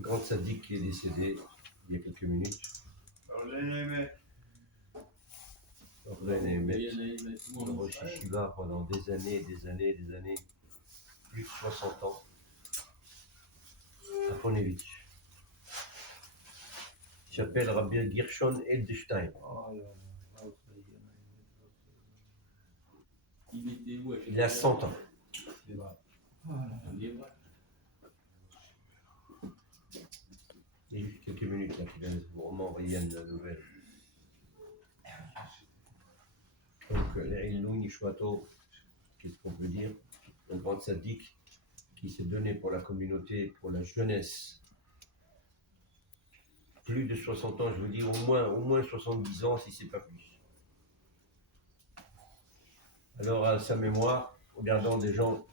un grand sadique qui est décédé il y a quelques minutes. Rosh Yeshiva pendant des années, plus de 60 ans, à Ponevitch. Il s'appelle Rabbi Gershon Edelstein. Il a 100 ans. Il y a juste quelques minutes là, qui vient de vous m'envoyer une nouvelle. Donc, l'Eilou Nishwato, qu'est-ce qu'on peut dire? Un grand sadique qui s'est donné pour la communauté, pour la jeunesse. Plus de 60 ans, je veux dire au moins 70 ans, si ce n'est pas plus. Alors, à sa mémoire, regardons des gens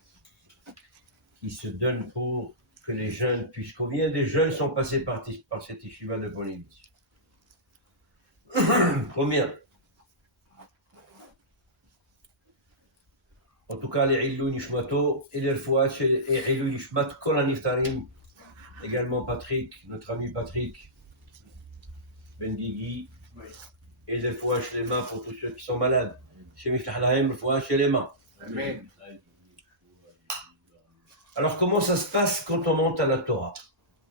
qui se donnent pour que les jeunes puissent. Combien de jeunes sont passés par cette yeshiva de Ponevitch? Combien? En tout cas, les Ilou Nishmato et les Fouach et Ilou Nishmat Kol Haniftarim. Également Patrick, notre ami Patrick Bendigui. Et les Fouach les mains pour tous ceux qui sont malades. Chez Mishlahlahem, Fouach les mains. Amen. Alors, comment ça se passe quand on monte à la Torah?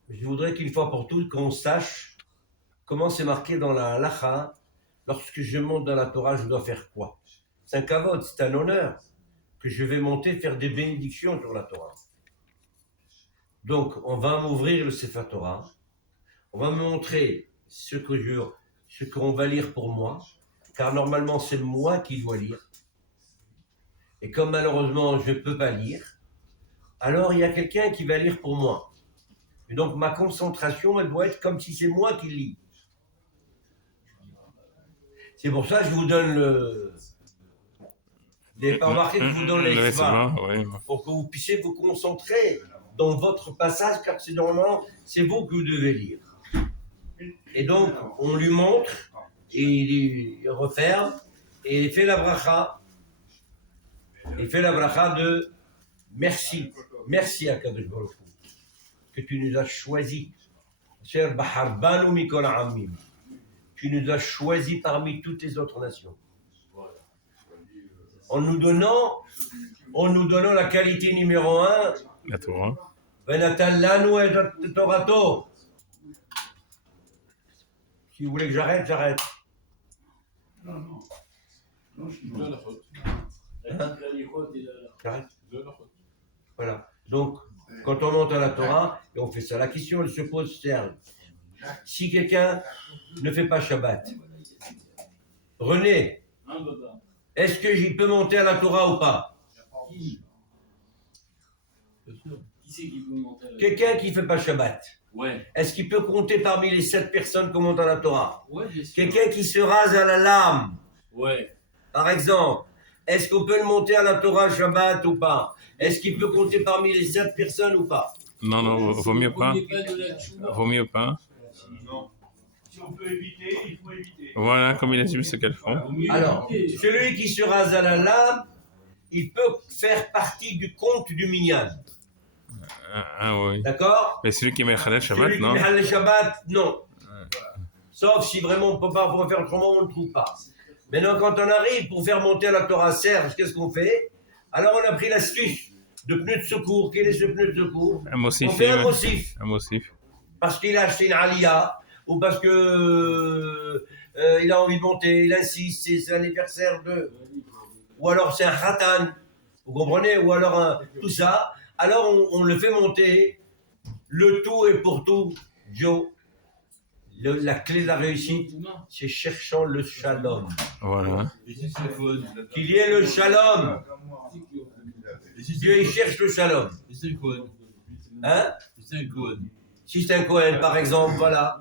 Je voudrais qu'une fois pour toutes, qu'on sache comment c'est marqué dans la halacha. Lorsque je monte dans la Torah, je dois faire quoi? C'est un kavod, c'est un honneur que je vais monter faire des bénédictions sur la Torah. Donc, on va m'ouvrir le Sefer Torah. On va me montrer ce qu'on va lire pour moi, car normalement, c'est moi qui dois lire. Et comme malheureusement, je ne peux pas lire, alors il y a quelqu'un qui va lire pour moi. Et donc ma concentration, elle doit être comme si c'est moi qui lis. C'est pour ça que je vous donne le... Remarquez que je vous donne les sva, pour que vous puissiez vous concentrer dans votre passage, car c'est normalement, c'est vous que vous devez lire. Et donc, on lui montre, et il referme, et il fait la bracha. Il fait la bracha de merci. Merci à Kadosh Baruch Hu, que tu nous as choisis. Cher Baharbanu Mikol Amim. Tu nous as choisis parmi toutes les autres nations. En nous donnant la qualité numéro 1, la Torah. Venatan lanu et Torato. Si vous voulez que j'arrête, j'arrête. Non, j'arrête. Voilà. Donc, quand on monte à la Torah, et on fait ça, la question, elle se pose, Serge. Si quelqu'un ne fait pas Shabbat, René, est-ce que j'y peux monter à la Torah ou pas? Qui c'est qui peut monter à la Torah? Quelqu'un qui ne fait pas Shabbat. Ouais. Est-ce qu'il peut compter parmi les 7 personnes qui montent à la Torah? Ouais, bien sûr. Quelqu'un qui se rase à la lame. Ouais. Par exemple, est-ce qu'on peut le monter à la Torah Shabbat ou pas? Est-ce qu'il peut compter parmi les 7 personnes ou pas? Non, vaut mieux pas. Vaut mieux pas. Non. Si on peut éviter, il faut éviter. Voilà, comme il a dit, c'est qu'elles font. Alors, celui qui se rase à la lame, il peut faire partie du compte du minyan. Ah oui. D'accord? Mais celui qui met Khaled Shabbat, celui non? Celui qui met Shabbat, non. Sauf si vraiment on ne peut pas faire autrement, on ne le trouve pas. Maintenant, quand on arrive pour faire monter à la Torah Serge, qu'est-ce qu'on fait? Alors, on a pris l'astuce de pneu de secours. Quel est ce pneu de secours? Un mossif. On fait un mossif. Un mossif. Parce qu'il a acheté une aliyah, ou parce que il a envie de monter, il insiste, c'est l'anniversaire de... Ou alors c'est un khatan, vous comprenez? Ou alors tout ça. Alors on le fait monter. Le tout est pour tout, Joe. La clé de la réussite, c'est cherchant le shalom. Voilà. Qu'il y ait le shalom. Dieu, il cherche le shalom. Hein? Si c'est un Kohen, par exemple, voilà.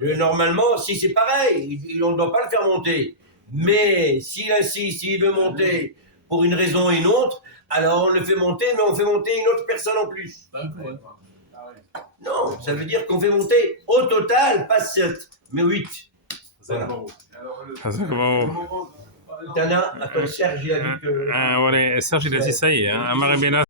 Normalement, si c'est pareil, on ne doit pas le faire monter. Mais s'il insiste, s'il veut monter pour une raison ou une autre, alors on le fait monter, mais on fait monter une autre personne en plus. Non, ça veut dire qu'on fait monter au total, pas 7, mais 8. Voilà. Tana, attends, Serge, il a dit que... Ah, voilà, Serge, il a dit ça y est, hein.